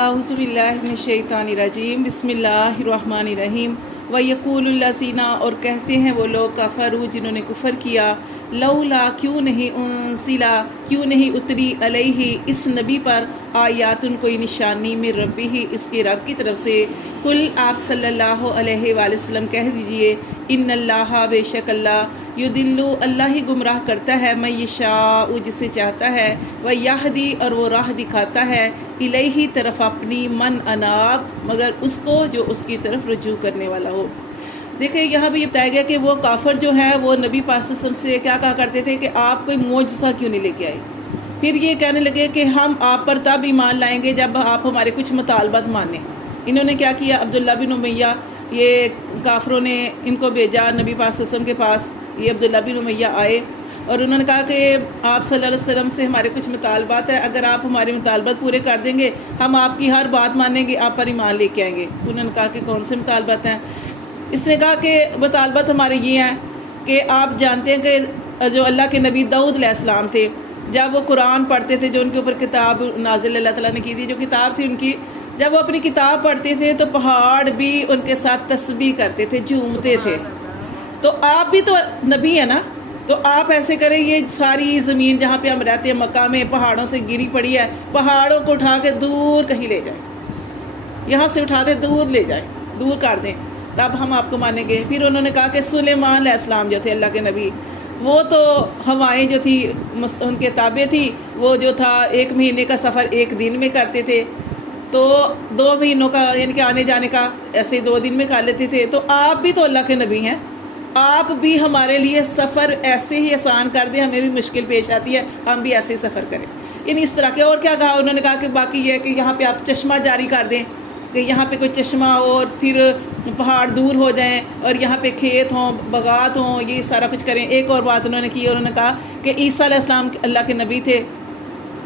اعوذ باللہ من الشیطان الرجیم بسم اللہ الرحمن الرحیم وَيَقُولُ الَّذِينَ اور کہتے ہیں وہ لوگ کفروا جنہوں نے کفر کیا لولا کیوں نہیں انزلا کیوں نہیں اتری علیہ اس نبی پر آیاتن کوئی نشانی من ربہ اس کے رب کی طرف سے قل آپ صلی اللہ علیہ وآلہ وسلم کہہ دیجئے ان اللہ بے شک اللہ یضل اللہ ہی گمراہ کرتا ہے من یشاء جسے چاہتا ہے ویہدی اور وہ راہ دکھاتا ہے الیہ طرف اپنی من اناب مگر اس کو جو اس کی طرف رجوع کرنے والا ہو۔ دیکھیں یہاں بھی یہ بتایا گیا کہ وہ کافر جو ہیں وہ نبی پاک صلی اللہ علیہ وسلم سے کیا کہا کرتے تھے کہ آپ کوئی معجزہ کیوں نہیں لے کے آئے۔ پھر یہ کہنے لگے کہ ہم آپ پر تب ایمان لائیں گے جب آپ ہمارے کچھ مطالبات مانیں۔ انہوں نے کیا کیا، عبداللہ بن امیہ یہ کافروں نے ان کو بھیجا نبی پاک صلی اللہ علیہ وسلم کے پاس، یہ عبداللہ بن امیہ آئے اور انہوں نے کہا کہ آپ صلی اللہ علیہ وسلم سے ہمارے کچھ مطالبات ہیں، اگر آپ ہمارے مطالبات پورے کر دیں گے ہم آپ کی ہر بات مانیں گے، آپ پر ایمان لے کے آئیں گے۔ انہوں نے کہا کہ کون سے مطالبات ہیں؟ اس نے کہا کہ مطالبات ہمارے یہ ہیں کہ آپ جانتے ہیں کہ جو اللہ کے نبی داؤد علیہ السلام تھے، جب وہ قرآن پڑھتے تھے جو ان کے اوپر کتاب نازل اللہ تعالیٰ نے کی تھی، جو کتاب تھی ان کی، جب وہ اپنی کتاب پڑھتے تھے تو پہاڑ بھی ان کے ساتھ تسبیح کرتے تھے، جھومتے تھے۔ تو آپ بھی تو نبی ہیں نا، تو آپ ایسے کریں یہ ساری زمین جہاں پہ ہم رہتے ہیں مکہ میں پہاڑوں سے گری پڑی ہے، پہاڑوں کو اٹھا کے دور کہیں لے جائیں، یہاں سے اٹھا دیں دور لے جائیں، دور کر دیں، تب ہم آپ کو مانیں گے۔ پھر انہوں نے کہا کہ سلیمان علیہ السلام جو تھے اللہ کے نبی، وہ تو ہوائیں جو تھی ان کے تابع تھی، وہ جو تھا 1 مہینے کا سفر 1 دن میں کرتے تھے، تو 2 مہینوں کا یعنی کہ آنے جانے کا ایسے 2 دن میں کر لیتے تھے۔ تو آپ بھی تو اللہ کے نبی ہیں، آپ بھی ہمارے لیے سفر ایسے ہی آسان کر دیں، ہمیں بھی مشکل پیش آتی ہے، ہم بھی ایسے ہی سفر کریں۔ یعنی اس طرح کے اور کیا کہا انہوں نے کہا کہ باقی یہ ہے کہ یہاں پہ آپ چشمہ جاری کر دیں کہ یہاں پہ کوئی چشمہ ہو اور پھر پہاڑ دور ہو جائیں اور یہاں پہ کھیت ہوں، باغات ہوں، یہ سارا کچھ کریں۔ ایک اور بات انہوں نے کی، انہوں نے کہا کہ عیسیٰ علیہ السلام اللہ کے نبی تھے،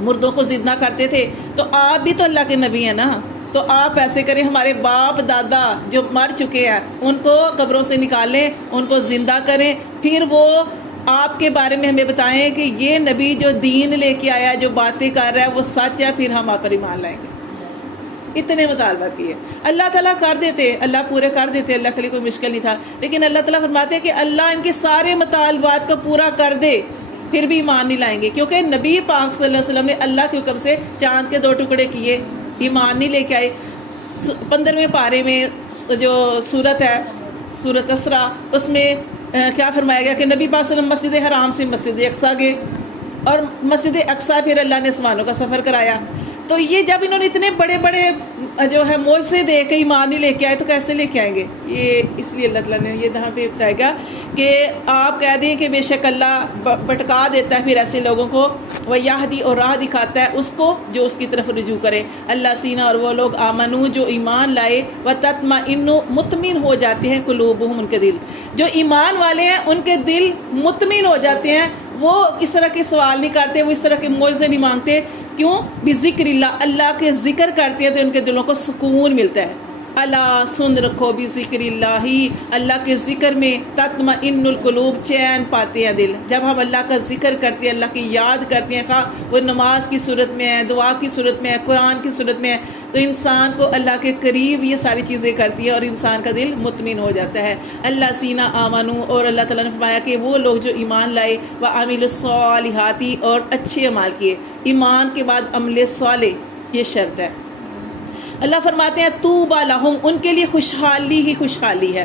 مردوں کو زندہ کرتے تھے، تو آپ بھی تو اللہ کے نبی ہیں نا، تو آپ ایسے کریں ہمارے باپ دادا جو مر چکے ہیں ان کو قبروں سے نکالیں، ان کو زندہ کریں، پھر وہ آپ کے بارے میں ہمیں بتائیں کہ یہ نبی جو دین لے کے آیا ہے، جو باتیں کر رہا ہے وہ سچ ہے، پھر ہم آپ پر ایمان لائیں گے۔ اتنے مطالبات کیے، اللہ تعالیٰ کر دیتے، اللہ پورے کر دیتے، اللہ کے لیے کوئی مشکل نہیں تھا، لیکن اللہ تعالیٰ فرماتے ہیں کہ اللہ ان کے سارے مطالبات کو پورا کر دے پھر بھی ایمان نہیں لائیں گے، کیونکہ نبی پاک صلی اللہ علیہ وسلم نے اللہ کے حکم سے چاند کے 2 ٹکڑے کیے، ایمان نہیں لے کے آئے۔ 15ویں پارے میں جو صورت ہے سورۃ اسراء، اس میں کیا فرمایا گیا کہ نبی پاک صلی اللہ علیہ وسلم مسجد حرام سے مسجد اقصیٰ گئے اور مسجد اقصیٰ پھر اللہ نے آسمانوں کا سفر کرایا۔ تو یہ جب انہوں نے اتنے بڑے بڑے جو ہے معجزے دے کے ایمان نہیں لے کے آئے تو کیسے لے کے آئیں گے؟ یہ اس لیے اللہ تعالیٰ نے یہ یہاں پہ بتایا گا کہ آپ کہہ دیں کہ بے شک اللہ بھٹکا دیتا ہے پھر ایسے لوگوں کو، وہ یہدی اور راہ دکھاتا ہے اس کو جو اس کی طرف رجوع کرے۔ اللہ سینہ اور وہ لوگ آمنو جو ایمان لائے، وتطمئن مطمئن ہو جاتے ہیں قلوبہم ان کے دل، جو ایمان والے ہیں ان کے دل مطمئن ہو جاتے ہیں، وہ اس طرح کے سوال نہیں کرتے، وہ اس طرح کے معجزے نہیں مانگتے۔ کیوں؟ بذکر اللہ، اللہ کے ذکر کرتے ہیں تو ان کے دلوں کو سکون ملتا ہے۔ اللہ سن رکھو بذکر اللہ، اللہ کے ذکر میں تطمئن القلوب، چین پاتے ہیں دل۔ جب ہم اللہ کا ذکر کرتے ہیں، اللہ کی یاد کرتے ہیں، خواہ وہ نماز کی صورت میں ہے، دعا کی صورت میں ہے، قرآن کی صورت میں ہے، تو انسان کو اللہ کے قریب یہ ساری چیزیں کرتی ہے اور انسان کا دل مطمئن ہو جاتا ہے۔ اللہ سینہ آمنو، اور اللہ تعالیٰ نے فرمایا کہ وہ لوگ جو ایمان لائے، وعملوا الصالحات، اور اچھے اعمال کیے۔ ایمان کے بعد عمل صالح یہ شرط ہے۔ اللہ فرماتے ہیں طوبی لہم، ان کے لیے خوشحالی ہی خوشحالی ہے،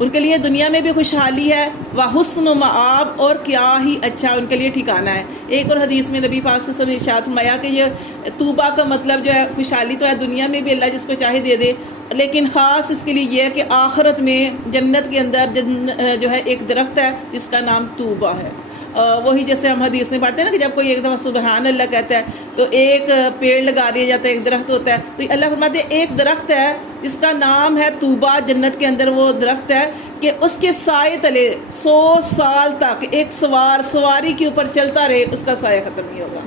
ان کے لیے دنیا میں بھی خوشحالی ہے، وحسن مآب، اور کیا ہی اچھا ان کے لیے ٹھکانہ ہے۔ ایک اور حدیث میں نبی پاک صلی اللہ علیہ وسلم نے ارشاد فرمایا کہ یہ طوبہ کا مطلب جو ہے خوشحالی تو ہے دنیا میں بھی، اللہ جس کو چاہے دے دے، لیکن خاص اس کے لیے یہ ہے کہ آخرت میں جنت کے اندر جو ہے ایک درخت ہے جس کا نام طوبہ ہے۔ وہی جیسے ہم حدیث میں پڑھتے ہیں نا کہ جب کوئی ایک دفعہ سبحان اللہ کہتا ہے تو ایک پیڑ لگا دیا جاتا ہے، ایک درخت ہوتا ہے، تو اللہ فرماتے ہیں ایک درخت ہے جس کا نام ہے طوبہ، جنت کے اندر وہ درخت ہے کہ اس کے سائے تلے 100 سال تک ایک سواری کے اوپر چلتا رہے، اس کا سایہ ختم نہیں ہوگا۔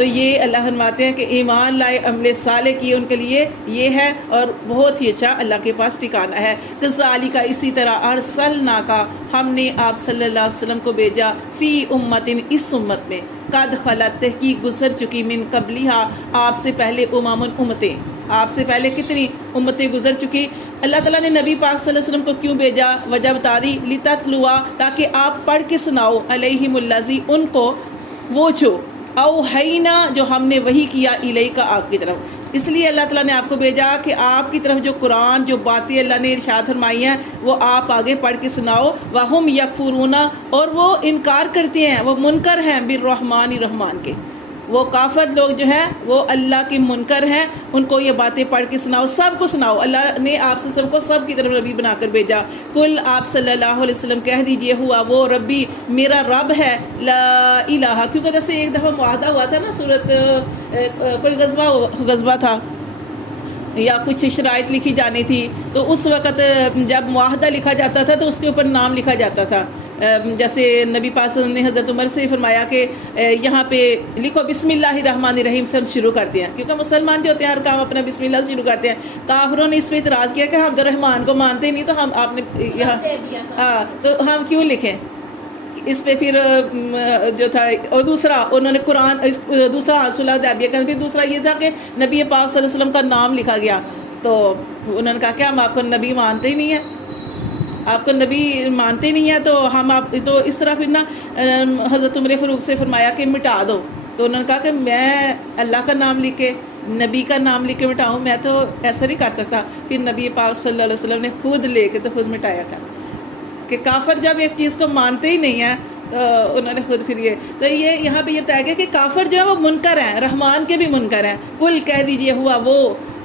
تو یہ اللہ فرماتے ہیں کہ ایمان لائے عمل صالح کیے ان کے لیے یہ ہے اور بہت ہی اچھا اللہ کے پاس ٹھکانہ ہے۔ کذالک اسی طرح ارسلناک ہم نے آپ صلی اللہ علیہ وسلم کو بھیجا فی امت اس امت میں قد خلت تحقیق گزر چکی من قبلہا آپ سے پہلے امتیں، آپ سے پہلے کتنی امتیں گزر چکی۔ اللہ تعالیٰ نے نبی پاک صلی اللہ علیہ وسلم کو کیوں بھیجا؟ وجہ بتا دی، لتتلوا تاکہ آپ پڑھ کے سناؤ علیہم الذی ان کو وہ جو اوحینا جو ہم نے وحی کیا الیک آپ کی طرف۔ اس لیے اللہ تعالیٰ نے آپ کو بھیجا کہ آپ کی طرف جو قرآن جو باتیں اللہ نے ارشاد فرمائی ہیں وہ آپ آگے پڑھ کے سناؤ۔ وہم یکفرون اور وہ انکار کرتے ہیں، وہ منکر ہیں بالرحمن رحمان کے، وہ کافر لوگ جو ہیں وہ اللہ کے منکر ہیں، ان کو یہ باتیں پڑھ کے سناؤ، سب کو سناؤ۔ اللہ نے آپ سے سب کو سب کی طرف نبی بنا کر بھیجا۔ کل آپ صلی اللہ علیہ وسلم کہہ دیجئے ہوا وہ ربی میرا رب ہے لا الہ، کیونکہ جیسے ایک دفعہ معاہدہ ہوا تھا نا، صورت کوئی غزوہ تھا یا کچھ شرائط لکھی جانی تھی، تو اس وقت جب معاہدہ لکھا جاتا تھا تو اس کے اوپر نام لکھا جاتا تھا۔ جیسے نبی پاک صلی اللہ علیہ وسلم نے حضرت عمر سے فرمایا کہ یہاں پہ لکھو بسم اللہ الرحمن الرحیم سے ہم شروع کرتے ہیں، کیونکہ مسلمان جو ہوتے ہیں ہر کام اپنا بسم اللہ سے شروع کرتے ہیں۔ کافروں نے اس پہ اعتراض کیا کہ ہم تو رحمان کو مانتے ہی نہیں، تو ہم آپ نے یہاں تو ہم کیوں لکھیں اس پہ؟ پھر جو تھا، اور دوسرا انہوں نے قرآن دوسرا صلح حدیبیہ کا، پھر دوسرا یہ تھا کہ نبی پاک صلی اللہ علیہ وسلم کا نام لکھا گیا، تو انہوں نے کہا کہ ہم آپ کو نبی مانتے ہی نہیں ہیں، آپ کو نبی مانتے نہیں ہیں، تو ہم آپ تو اس طرح پھر نا حضرت عمر فاروق سے فرمایا کہ مٹا دو، تو انہوں نے کہا کہ میں اللہ کا نام لکھ کے نبی کا نام لکھ کے مٹاؤں، میں تو ایسا نہیں کر سکتا۔ پھر نبی پاک صلی اللہ علیہ وسلم نے خود لے کے تو خود مٹایا تھا کہ کافر جب ایک چیز کو مانتے ہی نہیں ہیں تو انہوں نے خود پھر یہ تو یہ یہاں پہ یہ بتایا گیا کہ کافر جو ہے وہ منکر ہیں، رحمان کے بھی منکر ہیں۔ کل کہہ دیجئے ہوا وہ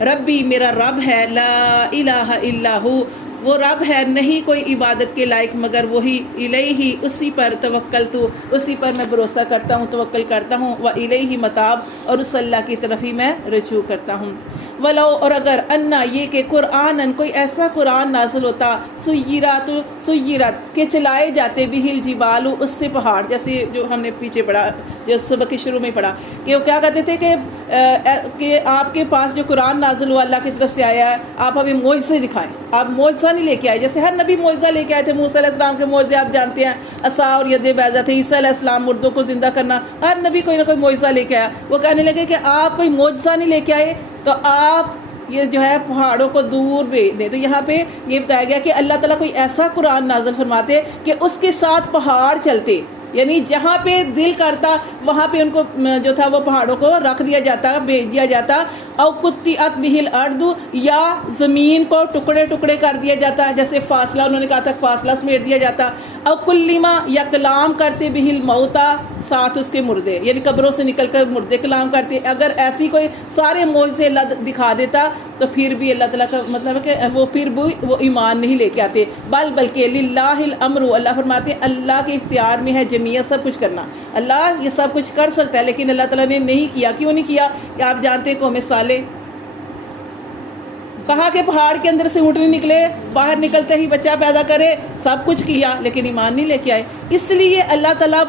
ربی میرا رب ہے لا الہ الا ہو، وہ رب ہے نہیں کوئی عبادت کے لائق مگر وہی، الیہ اسی پر توکلت اسی پر میں بھروسہ کرتا ہوں، توکل کرتا ہوں، و الیہ متاب اور اس اللہ کی طرف ہی میں رجوع کرتا ہوں۔ ولو اور اگر انا یہ کہ قرآن کوئی ایسا قرآن نازل ہوتا سیرات کہ چلائے جاتے بہل جبال اس سے پہاڑ، جیسے جو ہم نے پیچھے پڑھا جو صبح کے شروع میں پڑھا کہ وہ کیا کہتے تھے کہ آپ کے پاس جو قرآن نازل ہوا اللہ کی طرف سے آیا ہے آپ ہمیں معجزے دکھائیں، آپ معجزہ نہیں لے کے آئے، جیسے ہر نبی معجزہ لے کے آئے تھے۔ موسیٰ علیہ السلام کے معجزے آپ جانتے ہیں، عصا اور ید بیضہ تھے، عیسیٰ علیہ السلام مردوں کو زندہ کرنا، ہر نبی کوئی نہ کوئی معجزہ لے کے آیا۔ وہ کہنے لگے کہ آپ کوئی معجزہ نہیں لے کے آئے تو آپ یہ جو ہے پہاڑوں کو دور بھیج دیں۔ تو یہاں پہ یہ بتایا گیا کہ اللہ تعالیٰ کوئی ایسا قرآن نازل فرماتے کہ اس کے ساتھ پہاڑ چلتے، یعنی جہاں پہ دل کرتا وہاں پہ ان کو جو تھا وہ پہاڑوں کو رکھ دیا جاتا، بھیج دیا جاتا، او قطعت بہ الارض یا زمین کو ٹکڑے ٹکڑے کر دیا جاتا، جیسے فاصلہ انہوں نے کہا تھا فاصلہ سمیٹ دیا جاتا، او کلما یا کلام کرتے بہ الموتى ساتھ اس کے مردے، یعنی قبروں سے نکل کر مردے کلام کرتے۔ اگر ایسی کوئی سارے معجزے اللہ دکھا دیتا تو پھر بھی اللہ تعالیٰ کا مطلب ہے کہ وہ پھر بھی وہ ایمان نہیں لے کے آتے، بلکہ للہ الامر، اللہ فرماتے ہیں اللہ کے اختیار میں ہے جمیع سب کچھ کرنا، اللہ یہ سب کچھ کر سکتا ہے، لیکن اللہ تعالیٰ نے نہیں کیا۔ کیوں نہیں کیا؟ کہ آپ جانتے ہیں قوم صالح کہا کہ پہاڑ کے اندر سے اونٹنی نکلے، باہر نکلتے ہی بچہ پیدا کرے، سب کچھ کیا لیکن ایمان نہیں لے کے آئے۔ اس لیے اللہ تعالیٰ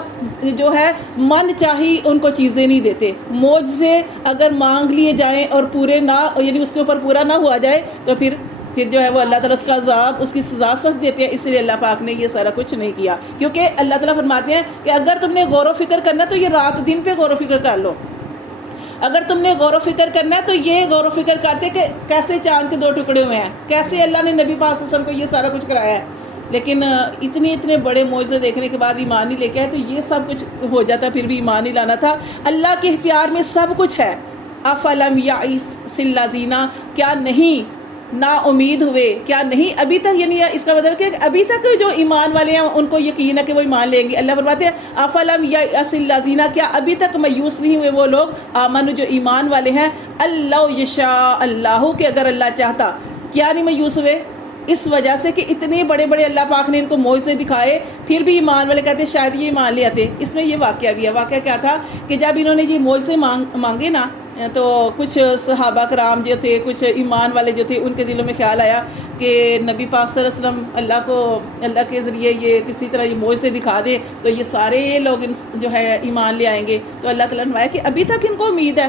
جو ہے من چاہی ان کو چیزیں نہیں دیتے، معجزے اگر مانگ لیے جائیں اور پورے نہ یعنی اس کے اوپر پورا نہ ہوا جائے تو پھر جو ہے وہ اللہ تعالیٰ اس کا عذاب اس کی سزا سخت دیتے ہیں۔ اس لیے اللہ پاک نے یہ سارا کچھ نہیں کیا، کیونکہ اللہ تعالیٰ فرماتے ہیں کہ اگر تم نے غور و فکر کرنا تو یہ رات دن پہ غور و فکر کر لو، اگر تم نے غور و فکر کرنا ہے تو یہ غور و فکر کرتے کہ کیسے چاند کے 2 ٹکڑے ہوئے ہیں، کیسے اللہ نے نبی پاک صلی اللہ علیہ وسلم کو یہ سارا کچھ کرایا ہے، لیکن اتنے بڑے معجزے دیکھنے کے بعد ایمان نہیں لے کے آئے تو یہ سب کچھ ہو جاتا، پھر بھی ایمان نہیں لانا تھا۔ اللہ کے اختیار میں سب کچھ ہے۔ افلم یئس الذین، کیا نہیں نا امید ہوئے، کیا نہیں ابھی تک، یعنی اس کا مطلب کہ ابھی تک جو ایمان والے ہیں ان کو یقین ہے کہ وہ ایمان لیں گے۔ اللہ فرماتے ہیں افلم یئس الذین، کیا ابھی تک مایوس نہیں ہوئے وہ لوگ آمنوا جو ایمان والے ہیں، اللہ یشاء اللہ، کہ اگر اللہ چاہتا، کیا نہیں مایوس ہوئے؟ اس وجہ سے کہ اتنے بڑے بڑے اللہ پاک نے ان کو معجزے دکھائے، پھر بھی ایمان والے کہتے شاید یہ ایمان لے آتے۔ اس میں یہ واقعہ بھی ہے۔ واقعہ کیا تھا کہ جب انہوں نے یہ معجزے مانگے نا تو کچھ صحابہ کرام جو تھے، کچھ ایمان والے جو تھے، ان کے دلوں میں خیال آیا کہ نبی پاک صلی اللہ علیہ وسلم اللہ کے ذریعے یہ کسی طرح یہ معجزے دکھا دے تو یہ سارے لوگ جو ہے ایمان لے آئیں گے. تو اللہ تعالیٰ نے فرمایا کہ ابھی تک ان کو امید ہے،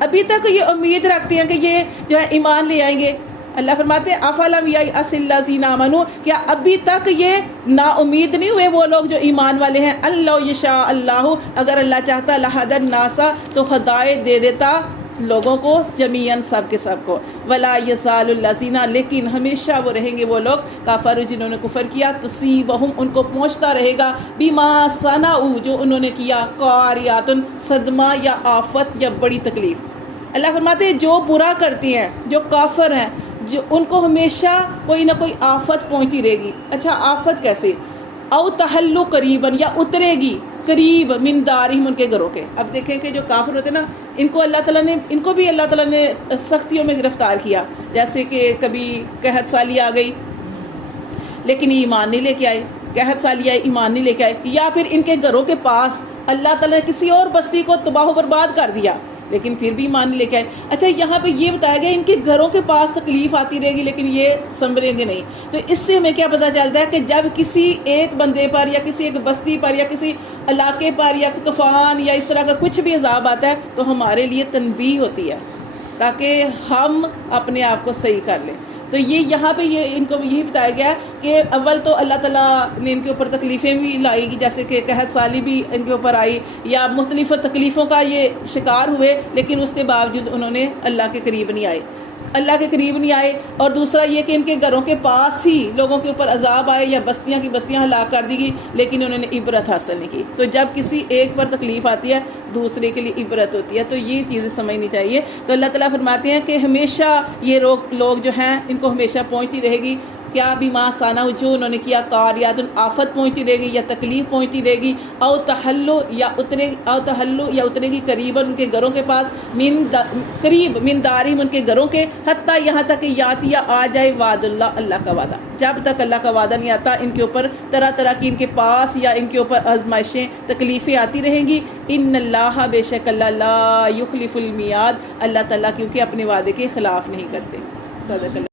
ابھی تک یہ امید رکھتے ہیں کہ یہ جو ہے ایمان لے آئیں گے. اللہ فرماتے ہیں افلم ییأس الذین آمنوا، کیا ابھی تک یہ نا امید نہیں ہوئے وہ لوگ جو ایمان والے ہیں. اللہ یشاء اللہ، اگر اللہ چاہتا لہدی الناس تو ہدایت دے دیتا لوگوں کو جمیعاً سب کے سب کو. ولا یزال الذین، لیکن ہمیشہ وہ رہیں گے وہ لوگ کافر جنہوں نے کفر کیا، تصیبہم ان کو پہنچتا رہے گا بما صنعوا جو انہوں نے کیا، قاریات صدمہ یا آفت یا بڑی تکلیف. اللہ فرماتے ہیں جو برا کرتے ہیں، جو کافر ہیں، جو ان کو ہمیشہ کوئی نہ کوئی آفت پہنچتی رہے گی. اچھا آفت کیسے؟ او تحلو قریباً، یا اترے گی قریب من دارہم ان کے گھروں کے. اب دیکھیں کہ جو کافر ہوتے ہیں نا، ان کو اللہ تعالیٰ نے اللہ تعالیٰ نے سختیوں میں گرفتار کیا. جیسے کہ کبھی قحط سالی آ گئی لیکن یہ ایمان نہیں لے کے آئے، قحط سالی آئے ایمان نہیں لے کے آئے، یا پھر ان کے گھروں کے پاس اللہ تعالیٰ نے کسی اور بستی کو تباہ و برباد کر دیا لیکن پھر بھی ایمان نہیں لے کے آئے. اچھا یہاں پہ یہ بتایا گیا ان کے گھروں کے پاس تکلیف آتی رہے گی لیکن یہ سنبھلیں گے نہیں. تو اس سے ہمیں کیا پتہ چلتا ہے کہ جب کسی ایک بندے پر یا کسی ایک بستی پر یا کسی علاقے پر یا طوفان یا اس طرح کا کچھ بھی عذاب آتا ہے تو ہمارے لیے تنبیہ ہوتی ہے تاکہ ہم اپنے آپ کو صحیح کر لیں. تو یہ یہاں پہ یہ ان کو یہی بتایا گیا کہ اول تو اللہ تعالیٰ نے ان کے اوپر تکلیفیں بھی لائے گی، جیسے کہ قحط سالی بھی ان کے اوپر آئی یا مختلف تکلیفوں کا یہ شکار ہوئے، لیکن اس کے باوجود انہوں نے اللہ کے قریب نہیں آئے، اللہ کے قریب نہیں آئے. اور دوسرا یہ کہ ان کے گھروں کے پاس ہی لوگوں کے اوپر عذاب آئے یا بستیاں کی بستیاں ہلاک کر دی گئی لیکن انہوں نے عبرت حاصل نہیں کی. تو جب کسی ایک پر تکلیف آتی ہے دوسرے کے لیے عبرت ہوتی ہے. تو یہ چیزیں سمجھنی چاہیے. تو اللہ تعالیٰ فرماتے ہیں کہ ہمیشہ یہ لوگ جو ہیں ان کو ہمیشہ پہنچتی رہے گی کیا بما صنعوا جو انہوں نے کیا، قاریات آفت پہنچتی رہے گی یا تکلیف پہنچتی رہے گی، او تحلو یا اترے گی قریباً ان کے گھروں کے پاس، قریب من دارہم ان کے گھروں کے، حتیٰ یہاں تک کہ یاتی آ جائے وعد اللہ کا وعدہ. جب تک اللہ کا وعدہ نہیں آتا ان کے اوپر طرح طرح کی ان کے پاس یا ان کے اوپر آزمائشیں تکلیفیں آتی رہیں گی. ان اللہ بے شک اللہ لا یخلف المیعاد، اللہ تعالیٰ کیونکہ اپنے وعدے کے خلاف نہیں کرتے. صدق اللہ.